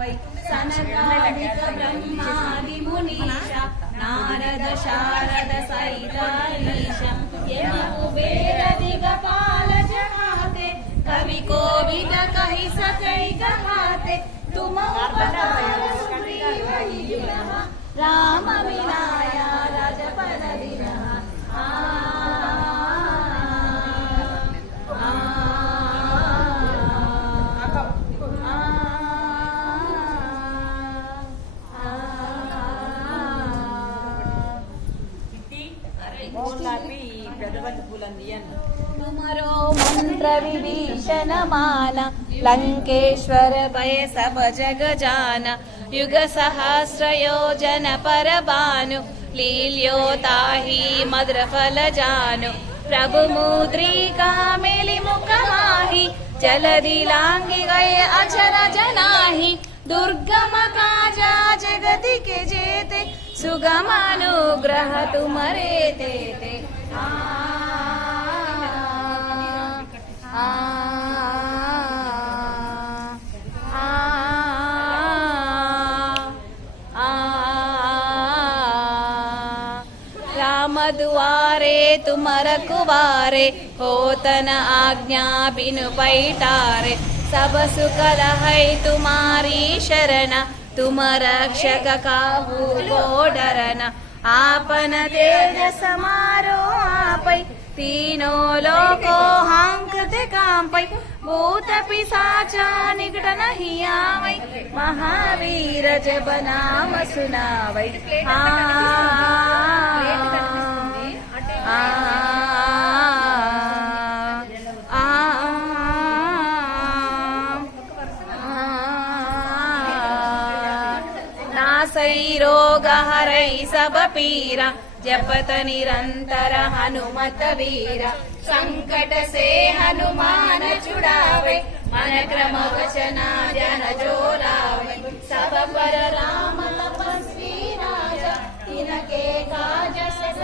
Why సనకాదిక బ్రహ్మాది మునీష నారద శారద సైతారీశం యమ కుబేర దిగపాల జహాతే కవి కోవిద కహి సత్ माना लङ्केश्वर वय जगजान युगसहस्रयोजन परबानु लील्योताहि जन पर भानु लीलयोताहि मद्रफल जु प्रभुमुद्री कामिलिमुखमाहि जल दीलाङ्गि वये अचर जनाहि दुर्गमकाजा जगति केजेते सुगमानो ग्रहतुमरे रखुवारे होतन आज्ञा बिनु पैटारे सब है आपन तेज समारो आपै तीनों लोको हांकते कांपै। भूत पिशाचा निकट नहीं आवै महावीर जब नाम सुनावै। आ आ आ नासै रोग हरै सब पीरा जपत निरंतर हनुमत वीरा संकट से हनुमान छुड़ावे मन क्रम वचना जन जो लावे सब पर राम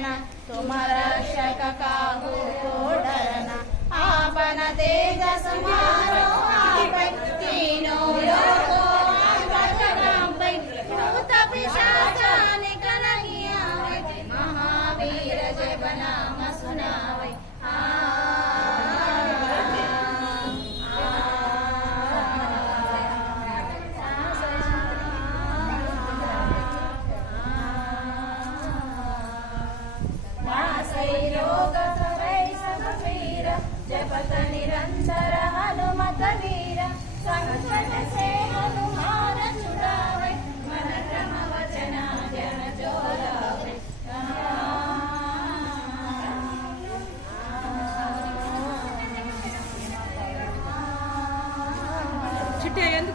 चरण तुम रक्षक काहू को डरना आपन तेज समारो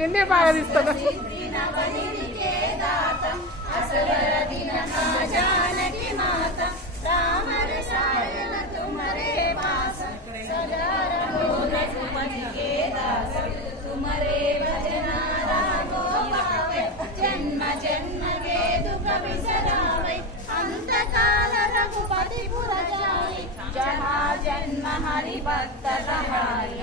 ನಿನ್ನೆ ಬಾರಿಸ್ತಾನ ಜನ್ಮ ಜನ್ಮಗೆ ದುಃಖ ವಿಸರಾಮೈ ಅಂತಕಾಲ ರಘುಪತಿ ಪುರ ಜಾಯಿ ಜನ ಜನ್ಮ ಹರಿಭಕ್ತ ಸಹಾಯಿ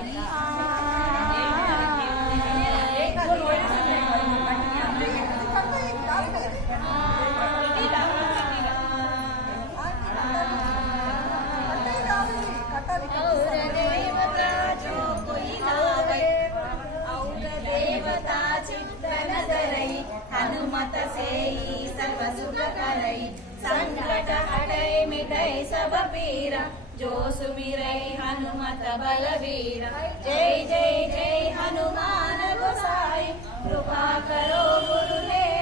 सर्व सुख करई संकट हटई मिटई सब पीरा जो सुमिरई हनुमत बलवीर जय जय जय हनुमान गोसाई कृपा करो गुरुदेव